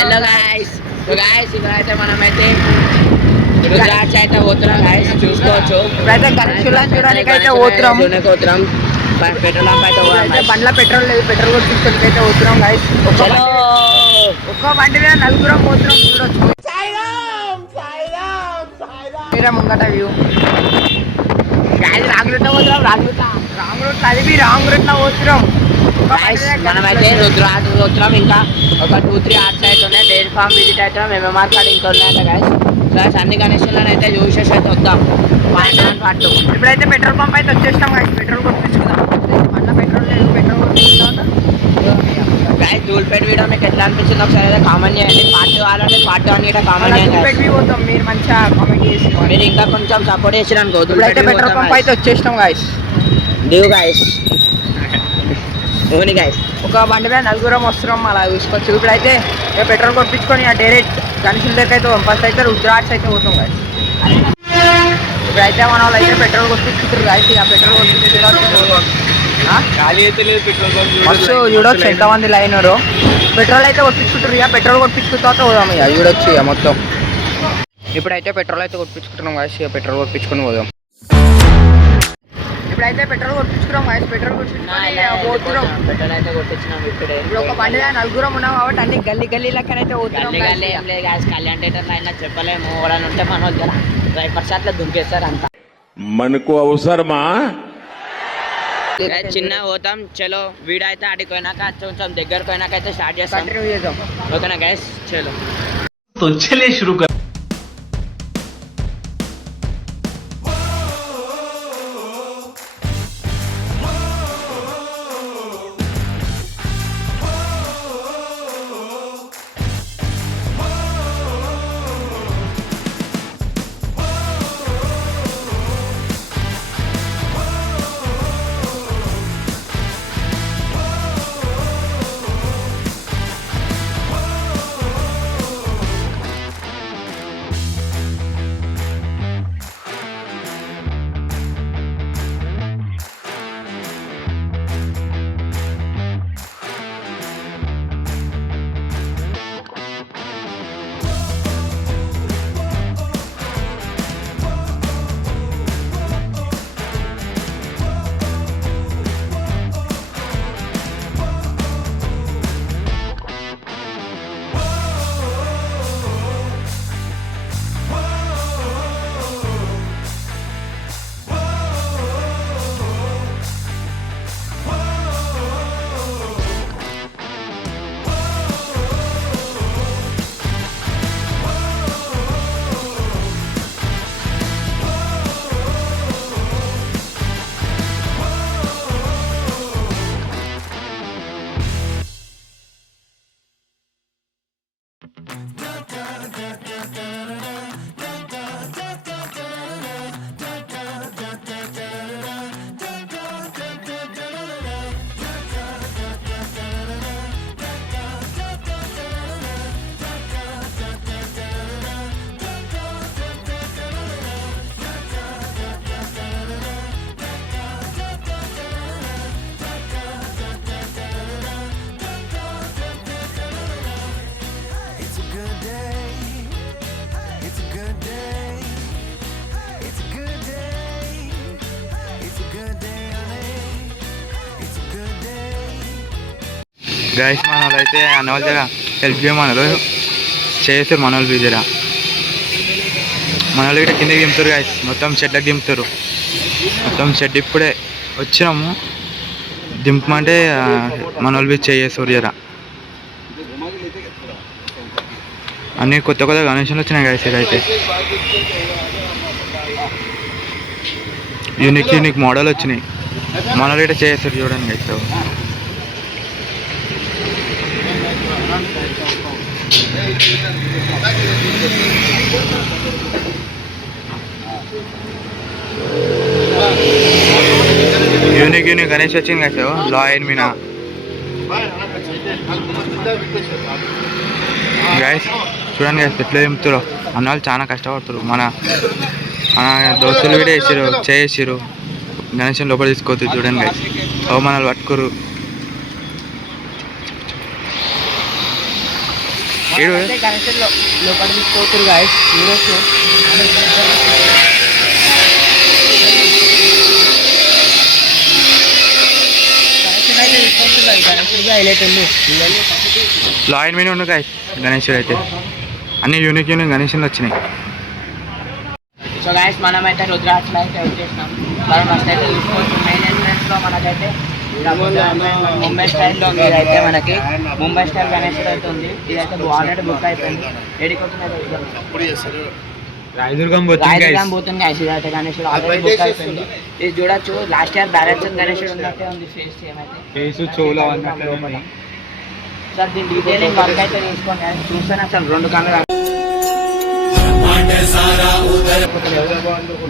Hello guys. So guys ఇక్కడైతే మనమైతే రుద్రాక్ష అయితే పోతున్నాం గాయ్స్, చూసుకోవచ్చు. ఇప్పుడైతే గణేశులను చూడడానికి అయితే పోతున్నాం. పెట్రోల్ పంప్ అయితే బండ్ల పెట్రోల్ లేదు, పెట్రోల్ కొట్టించుకోనికి అయితే పోతున్నాం గాయ్స్. ఒక్క బండి మీద నలుగురం పోతున్నాం. చూడొచ్చు మీరే ముంగట వ్యూ. రాంగ్ రూట్ లో పోతున్నాం. రాంగ్ రూట్ అది రాంగ్ రూట్ లో పోతున్నాం. మనమైతే రుద్రాక్ష పోతున్నాం. ఇంకా ఒక 2-3 ఆర్ట్స్ అయితే ఉన్నాయి. డైరీ ఫామ్ విజిట్ అవుతున్నాం. ఎంఎంఆర్ కార్డ్ ఇంకా ఉన్నాయంట గాయ్స్. ప్లస్ అన్ని గణేషులను అయితే చూసేసి అయితే వద్దాం. పార్ట్ ఇప్పుడైతే పెట్రోల్ పంప్ అయితే వచ్చేసినాం గాయ్స్. పెట్రోల్ కొట్టించుకుందాం. మళ్ళీ పెట్రోల్ లేదు, పెట్రోల్ కొట్టించుకుందాం. గాయ్స్ ధూల్పేట వీడియో మీకు ఎట్లా అనిపించింది ఒకసారి అయితే కామెంట్ చేయండి. పార్ట్ 2 కావాలంటే పార్ట్ 2 అని కామెంట్ చేయండి. పోతాం, మీరు మంచిగా కామెంట్ చేసి మీరు ఇంకా కొంచెం సపోర్ట్ చేసిరు అనుకో. ఇప్పుడైతే పెట్రోల్ పంప్ అయితే వచ్చేసినాం గాయ్స్. డ్యూ గాయ్స్, ఓని గాయ్స్. ఒక బండి మీద నలుగురం వస్తున్నాం, అలా చూసుకోవచ్చు. ఇప్పుడైతే ఇక పెట్రోల్ కొట్టించుకొని డైరెక్ట్ గణేశుల దగ్గర అయితే ఫస్ట్ అయితే రుద్రాక్ష అయితే పోతాం గాయ్స్. ఇప్పుడైతే మన వాళ్ళు అయితే పెట్రోల్ కొట్టించుకుంటారు గాయ్స్. ఇక పెట్రోల్ ఫస్ట్ చూడొచ్చు ఎంతమంది లైన్ పెట్రోల్ అయితే కొట్టించుకుంటారు. ఇక పెట్రోల్ కొట్టించుకున్న తర్వాత పోదాం. ఇక చూడొచ్చు ఇక మొత్తం. ఇప్పుడైతే పెట్రోల్ అయితే కొట్టించుకుంటున్నాం గాయ్స్. ఇక పెట్రోల్ కొట్టించుకొని పోదాం. ఇప్పుడైతే పెట్రోల్ కొట్టించుకున్నాం గాయ్స్. పెట్రోల్ పోతున్నాం. పెట్రోల్ అయితే కొట్టించినాం. ఇప్పుడు ఒక బండి నలుగురం ఉన్నాం కాబట్టి అన్ని గల్లీ లెక్కనైతే పోతున్నాం. కళ్యాణ్ థియేటర్లో అయినా చెప్పలేము. ఎవరైనా ఉంటే మన వాళ్ళు డ్రైవర్ షాట్లో దుంకేస్తారు అంతా. మనకు అవసరమా? చిన్న పోతాం. చలో వీడియో అయితే ఆడికి పోయినాక కొంచెం దగ్గరకు పోయినాక అయితే స్టార్ట్ చేస్తాం. ఓకేనా గైస్, చలో शुरू कर. గాయస్ మన వాళ్ళు అయితే అన్న వాళ్ళ దగ్గర హెల్ప్ చేయమన్నారు, చేస్తారు మన వాళ్ళు జర. మన వాళ్ళు ఇక్కడ కిందకి దింపుతారు గాయస్, మొత్తం షెడ్లకు దింపుతారు. మొత్తం షెడ్ ఇప్పుడే వచ్చినాము, దింపమంటే మన వాళ్ళు చేస్తారు జర. అన్నీ కొత్త కొత్త గణేషన్లు వచ్చినాయి గాయస్. అయితే యూనిక్ మోడల్ వచ్చినాయి, మన వాళ్ళు ఇక్కడ చేస్తారు చూడండి గాయస్. యూనిక్ గణేష్ వచ్చింది కదా సార్, లాయన్ మీనా గైస్. చూడండి గైస్ ఎట్లా దింపుతారో. అన్న వాళ్ళు చాలా కష్టపడుతారు. మన దోస్తులు కూడా వేసారు, చేసారు గణేష్ లోపల తీసుకోవద్దు. చూడండి గైస్, అవమానాలు పట్టుకోరు. ఏడు గణేష్ లోపల తీసుకోవచ్చు గాయస్ చూడొచ్చు. గణేశుడిగా హైలైట్ ఉంది. లాయన్ మీద ఉండు గాయస్ గణేశుడు అయితే అన్ని యూనిక్ గణేశులు వచ్చినాయి. సో గాయస్ మనమైతే రుద్రాక్షలు అయితే వచ్చేసినాం. మనం ఫస్ట్ అయితే చూసుకోవచ్చు. మెయిన్ ఎంట్రెన్స్లో మనకైతే ముంబై స్టైల్లో ఉంది. ఇదైతే మనకి ముంబై స్టైల్ గణేశుడు అయితే ఉంది. ఇదైతే ఆల్రెడీ బుక్ అయిపోయింది. రాయదుర్గం పోతుంది గాయస్. ఇదైతే గణేశుడు ఆల్రెడీ బుక్ అయిపోయింది. ఇది చూడొచ్చు. లాస్ట్ ఇయర్ బ్యాలెన్స్ గణేశుడు ఉన్నట్టే ఉంది. ఫేస్ ఏమైతే సార్ దీని డీటెయిలింగ్ వర్క్ అయితే చూసుకోండి. చూస్తేనే అసలు 2 కళ్ళు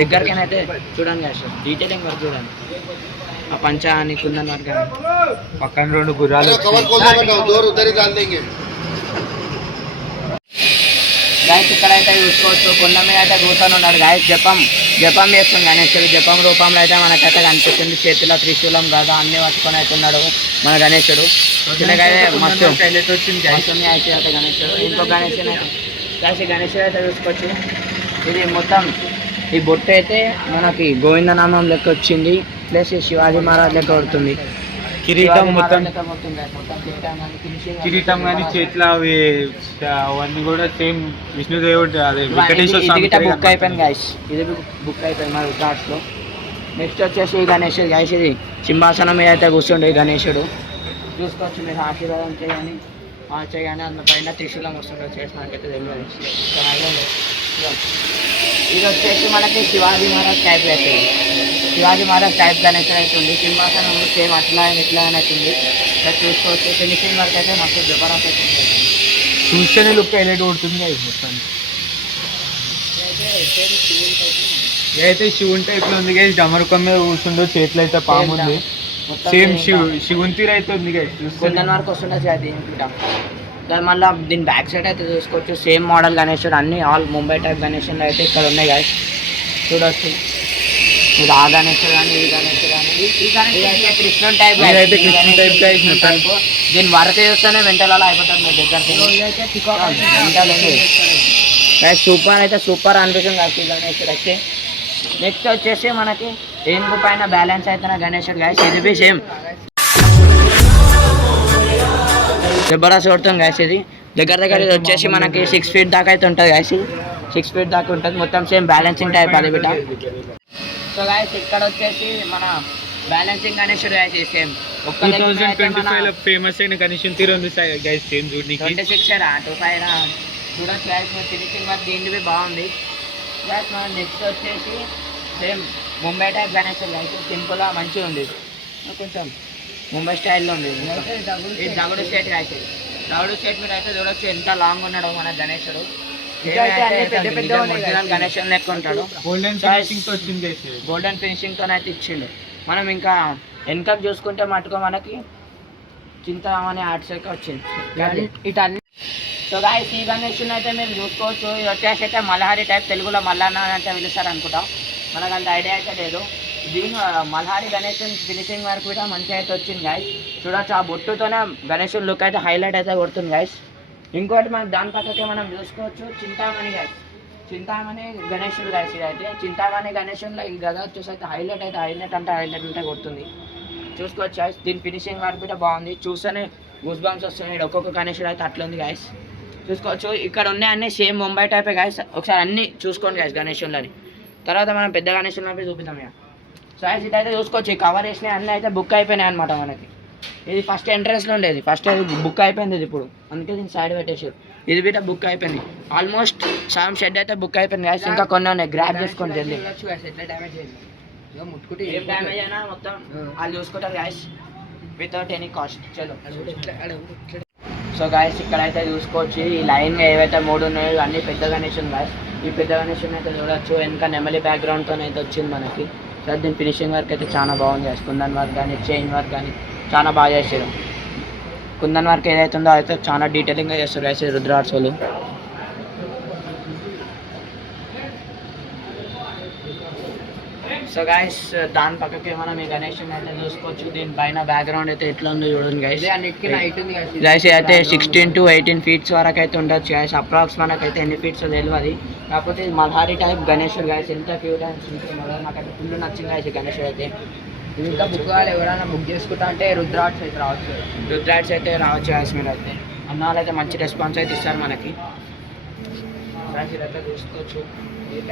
దగ్గరకైతే చూడండి కదా సార్. డీటెయిలింగ్ వర్క్ చూడండి. ఆ పంచ అని కుందన్ వర్క్ పక్కన 2 గుర్రాలు గాయస్. ఇక్కడైతే చూసుకోవచ్చు. కొండ మీద అయితే కూర్చొని ఉన్నాడు గాయస్. జపం చేస్తుంది గణేశుడు. జపం రూపంలో అయితే మనకైతే కనిపిస్తుంది. చేతిలో త్రిశూలం కదా అన్ని పట్టుకొని అయితే ఉన్నాడు మన గణేశుడు. చిన్నగా మస్తు వస్తుంది అయితే గణేశుడు. ఇంకో గణేశుడు అయితే గాయస్ గణేశుడు అయితే చూసుకోవచ్చు. ఇది మొత్తం ఈ బొట్టు అయితే మనకి గోవిందనామం లెక్క వచ్చింది. ప్లస్ శివాజీ మహారాజ్ లెక్క కొడుతుంది. కిరీటం మొత్తం కిరీటం కానీ చేతిలో అవన్నీ కూడా సేమ్ విష్ణుదేవుడు అదే వెంకటేశ్వర స్వామి బుక్ అయిపోయింది గాయస్. ఇది బుక్ అయిపోయింది మన రికార్డ్స్లో. నెక్స్ట్ వచ్చేసి గణేశుడు గాయస్. ఇది సింహాసనం మీద అయితే కూర్చుండే గణేశుడు. చూసుకోవచ్చు మీరు. ఆశీర్వాదం చేయని చేయగానే అందుపైన త్రిశూలం వస్తుండే. చేసినాకైతే తెలియదు. ఇది వచ్చేసి మనకి శివాజీ మహారాజ్ టైప్ అవుతుంది. శివాజీ మహారాజ్ టైప్ గణేశుడు అయితే ఉంది. సింహాసనం సేమ్ అట్లా ఇట్లా అని అవుతుంది. ఇక్కడ చూసుకోవచ్చు. ఫినిషింగ్ వర్క్ అయితే మస్తు జబర్దస్త్ అవుతుంది. చూస్తేనే లుక్ హైలైట్ కొడుతుంది మొత్తం. ఏదైతే శివుని టైప్లో ఉంది గైస్. డమరుకం మీద కూర్చుండో. చేతిలో అయితే పాము ఉంది. సేమ్ శివుని తీరు అయితే ఉంది గైస్. కొంచెం వరకు వస్తుండొచ్చు అది. మళ్ళీ దీని బ్యాక్ సైడ్ అయితే చూసుకోవచ్చు. సేమ్ మోడల్ గణేశుడు అన్ని ఆల్ ముంబై టైప్ గణేశుడు అయితే ఇక్కడ ఉన్నాయి గాయస్. చూడొచ్చు. ఇది ఆ గణేశుడు కానీ ఈ గణేశుడు కానీ ఇదైతే కృష్ణుని టైప్ దీని వరకు చూస్తేనే వెంటలో అయిపోతుంది మీ దగ్గర. సూపర్ అయితే సూపర్ అనిపిస్తుంది గాయస్ ఈ గణేశుడు అయితే. నెక్స్ట్ వచ్చేసి మనకి ఏనుగు పైన బ్యాలెన్స్ అవుతున్న గణేశుడు గాయస్. ఇది బి సేమ్ జబర్దస్త్ కొడుతుంది గాయస్. ఇది దగ్గర ఇది వచ్చేసి మనకి 6 feet దాకా అయితే ఉంటుంది గాయస్. 6 feet దాకా ఉంటుంది. మొత్తం సేమ్ బ్యాలెన్సింగ్ టైప్ అది బిడ్డ. సో గాయస్ ఇక్కడ వచ్చేసి మన బ్యాలెన్సింగ్ గణేశుడు గాయస్. సేమ్ 2025 ఫేమస్ అయిన గణేశుని తీరు ఉంది గైస్. సేమ్ చూడండి 26 25 చూడొచ్చు గాయస్. ఫినిషింగ్ వర్క్ దీనివి బాగుంది గాయస్. మనం నెక్స్ట్ వచ్చేసి సేమ్ ముంబై టైప్ గణేశుడు గాయస్. సింపుల్గా మంచిగా ఉంది. కొంచెం ముంబై స్టైల్లో ఉంది. ఇది దగుడు స్టేట్ గాయస్. దగుడు స్టేట్ మీద అయితే చూడొచ్చు ఎంత లాంగ్ ఉన్నాడో మన గణేశుడు. ఒరిజినల్ గణేశుడు లెక్క ఉంటాడు. గోల్డెన్ ఫినిషింగ్ తో అయితే ఇచ్చిండు. మనం ఇంకా వెనకకు చూసుకుంటే మటుకు మనకి చింతామణి ఆర్ట్స్ లెక్క వచ్చింది ఇటన్నీ. సో గాయస్ ఈ గణేశుని అయితే మీరు చూసుకోవచ్చు. ఇది వచ్చేసి అయితే మల్హారీ టైప్. తెలుగులో మల్లన్న అంటే పిలుస్తారు అనుకుంటాం. మనకు అంత ఐడియా అయితే లేదు. దీని మల్హారీ గణేశుని ఫినిషింగ్ వరకు కూడా మంచిగా అయితే వచ్చింది గాయస్. చూడొచ్చు ఆ బొట్టుతోనే గణేశుని లుక్ అయితే హైలైట్ అయితే కొడుతుంది గాయస్. ఇంకోటి మనకి దాని పక్కకే మనం చూసుకోవచ్చు చింతామణి గాయస్. చింతామణి గణేశుడు గాయస్. ఇదైతే చింతామణి గణేశుడిలో ఈ గద వచ్చేసి అయితే హైలైట్ అంటే హైలైట్ కొడుతుంది. చూసుకోవచ్చు గాయస్. దీని ఫినిషింగ్ వరకు కూడా బాగుంది. చూస్తేనే గూస్ బంప్స్ వస్తున్నాయి. ఒక్కొక్క గణేశుడు అయితే అట్లా ఉంది గాయస్. చూసుకోవచ్చు. ఇక్కడ ఉన్నాయన్నీ సేమ్ ముంబై టైపే గాయస్. ఒకసారి అన్నీ చూసుకోండి గాయస్ గణేశులని. తర్వాత మనం పెద్ద గణేశులని చూపిద్దాం ఇక. సో గాయస్ ఇదైతే చూసుకోవచ్చు. ఈ కవర్ వేసినాయి అన్నీ అయితే బుక్ అయిపోయినాయి అనమాట మనకి. ఇది ఫస్ట్ ఎంట్రెన్స్లో ఉండేది. ఫస్ట్ ఇది బుక్ అయిపోయింది. ఇది ఇప్పుడు అందుకే దీన్ని సైడ్ పెట్టేసారు. ఇది బిట బుక్ అయిపోయింది. ఆల్మోస్ట్ సగం షెడ్ అయితే బుక్ అయిపోయింది గాయస్. ఇంకా కొన్ని ఉన్నాయి. గ్రాప్ చేసుకోండి జల్దీ. ఏం డ్యామేజ్ అయినా మొత్తం వాళ్ళు చూసుకుంటారు గాయస్ వితౌట్ ఎనీ కాస్ట్. చలో. సో గాయస్ ఇక్కడైతే చూసుకోవచ్చు. ఈ లైన్ ఏవైతే 3 ఉన్నాయో అన్ని పెద్ద గణేశుని గాయస్. ఈ పెద్ద గణేశుని అయితే చూడొచ్చు. వెనక నెమలి బ్యాక్గ్రౌండ్తో అయితే వచ్చింది మనకి. సార్ దీని ఫినిషింగ్ వర్క్ అయితే చాలా బాగుంది గాయస్. కుందన్ వర్క్ కానీ చైన్ వర్క్ కానీ చాలా బాగా చేశారు. కుందన్ వర్క్ ఏదైతే ఉందో అయితే చాలా డీటెయిలింగ్గా చేస్తారు గాయస్ రుద్రార్ట్స్ వాళ్ళు. సో గైస్ దాని పక్కకి మనం ఈ గణేష్ అయితే చూసుకోవచ్చు. దీనిపైన బ్యాక్గ్రౌండ్ అయితే ఎట్లా ఉందో చూడండి గైస్. ఇదే అన్నిటికీ నైట్ ఉంది గైస్ అయితే 16 to 18 ఫీట్స్ వరకు అయితే ఉండొచ్చు గైస్. అప్రాక్స్ మనకైతే ఎన్ని ఫీట్స్ తెలియదు. కాకపోతే ఇది మల్హారీ టైప్ గణేషుడు గైస్. ఎంత క్యూట్ అండ్ సింపుల్ నాకైతే ఫుల్ నచ్చింది గైస్ ఈ గణేషుడు అయితే. ఇది ఇంకా బుక్ కావాలి, ఎవరైనా బుక్ చేసుకుంటా అంటే రుద్రాట్స్ అయితే రావచ్చు. రుద్రాట్స్ అయితే రావచ్చు గైస్. మీరు అయితే అన్న వాళ్ళు అయితే మంచి రెస్పాన్స్ అయితే ఇస్తారు మనకి. ఇదైతే చూసుకోవచ్చు.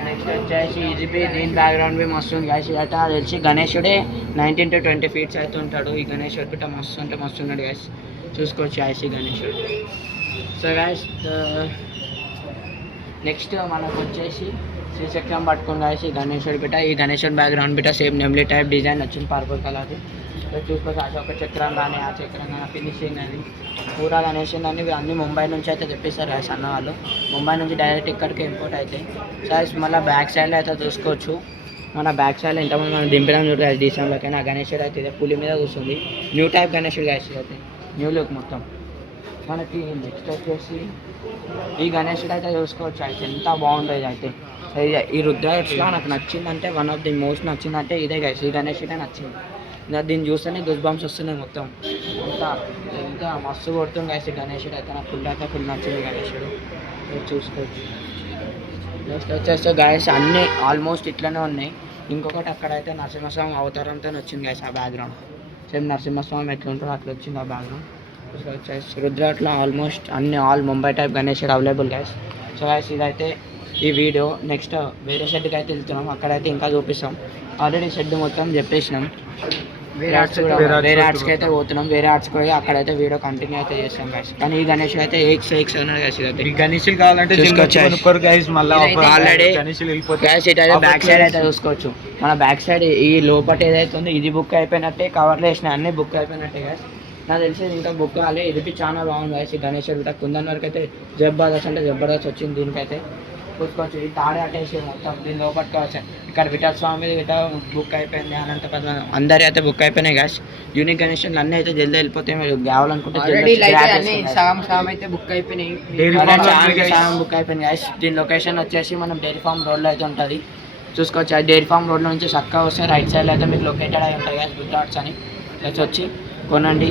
నెక్స్ట్ వచ్చేసి ఇది దీని బ్యాక్గ్రౌండ్ బి మస్తు ఉంది గైస్. అయితే తెలిసి గణేశుడే 19 to 20 ఫీట్స్ అయితే ఉంటాడు. ఈ గణేశుడు కూడా మస్తు అంటే మస్తు ఉన్నాడు గైస్. చూసుకోవచ్చు గైస్ ఈ గణేశుడు. సో గైస్ నెక్స్ట్ మనకు వచ్చేసి శ్రీచక్రం పట్టుకుని గైస్ ఈ గణేశుడు బిట. ఈ గణేశుడు బ్యాక్గ్రౌండ్ బిట సేమ్ నెమ్లీ టైప్ డిజైన్ వచ్చింది పర్పుల్ కలర్ది. చూసుకోవచ్చు అశోక చక్రం కానీ ఆ చక్రం కానీ ఫినిషింగ్ అని పూరా గణేషన్ అని అన్ని ముంబై నుంచి అయితే తెప్పిస్తారు గైస్ అన్న వాళ్ళు. ముంబై నుంచి డైరెక్ట్ ఇక్కడికి ఇంపోర్ట్ అవుతాయి. సో మళ్ళీ బ్యాక్ సైడ్లో అయితే చూసుకోవచ్చు. మన బ్యాక్ సైడ్లో ఇంతమంది మనం దింపినాం చూడు గైస్ డిసెంబర్కి. ఆ గణేశుడు అయితే ఇదే పులి మీద కూర్చుంది. న్యూ టైప్ గణేశుడు గైస్ అయితే న్యూ లుక్ మొత్తం. మనకి నెక్స్ట్ వచ్చేసి ఈ గణేశుడు అయితే చూసుకోవచ్చు అయితే ఎంత బాగుంటుంది అయితే. ఈ రుద్రాక్షలో నాకు నచ్చిందంటే వన్ ఆఫ్ ది మోస్ట్ నచ్చిందంటే ఇదే గైస్. ఈ గణేశుడే నచ్చింది. దీన్ని చూస్తేనే గూస్ బంప్స్ వస్తున్నాయి మొత్తం. అంతా ఎంత మస్తు కొడుతుంది గైస్ ఈ గణేశుడు అయితే. నాకు ఫుల్ నచ్చింది గణేశుడు. చూసుకోవచ్చు. నెక్స్ట్ వచ్చేస్తే గైస్ అన్నీ ఆల్మోస్ట్ ఇట్లనే ఉన్నాయి. ఇంకొకటి అక్కడైతే నరసింహస్వామి అవతారంతో వచ్చింది గైస్ ఆ బ్యాక్గ్రౌండ్. సేమ్ నరసింహస్వామి ఎట్లా ఉంటుందో అట్లా వచ్చింది ఆ బ్యాక్గ్రౌండ్. వచ్చేసి రుద్రాట్లో ఆల్మోస్ట్ అన్ని ఆల్ ముంబై టైప్ గణేశుడు అవైలబుల్ గైస్. సో గైస్ ఇదైతే ఈ వీడియో. నెక్స్ట్ వేరే షెడ్కి అయితే వెళ్తున్నాం. అక్కడైతే ఇంకా చూపిస్తాం. ఆల్రెడీ షెడ్ మొత్తం చెప్పేసినాం. వేరే ఆర్ట్స్కి అయితే పోతున్నాం. వేరే ఆర్ట్స్కి పోయి అక్కడైతే వీడియో కంటిన్యూ అయితే చేస్తాం గైస్. కానీ ఈ గణేష్ అయితే ఎక్స్ అన్నాడు గైస్. ఇదైతే గణేషులు కావాలంటే ఆల్రెడీ గైస్ ఇటైతే బ్యాక్ సైడ్ అయితే చూసుకోవచ్చు. మన బ్యాక్ సైడ్ ఈ లోపల ఏదైతే ఉందో ఇది బుక్ అయిపోయినట్టే. కవర్లో వేసిన అన్ని బుక్ అయిపోయినట్టే గైస్. నాకు తెలిసి ఇంకా బుక్ కావాలి. ఇది చాలా బాగుంది గైస్. ఈ గణేష్ కుందన్ వరకు అయితే జబర్దస్త్ అంటే జబర్దస్త్ వచ్చింది. దీనికైతే చూసుకోవచ్చు. ఈ తాడే అట్టేసి మొత్తం దీని లోపలికి వచ్చాయి. ఇక్కడ విఠల్ స్వామి గిట్ట బుక్ అయిపోయింది. అనంత పద్మనాభం అందరి అయితే బుక్ అయిపోయినాయి గైస్. యూనిక్ గణేషన్ అన్నీ అయితే జల్దీ వెళ్ళిపోతాయి. మీరు కావాలనుకుంటే సగం అయితే బుక్ అయిపోయినాయి. సగం బుక్ అయిపోయింది గైస్. దీని లొకేషన్ వచ్చేసి మనం డైరీ ఫార్మ్ రోడ్లో అయితే ఉంటుంది. చూసుకోవచ్చు. ఆ డైరీ ఫార్మ్ రోడ్లో నుంచి చక్కగా వస్తే రైట్ సైడ్లో అయితే మీకు లొకేటెడ్ అయి ఉంటాయి గైస్ రుద్రాట్స్ అని. వచ్చి కొనండి.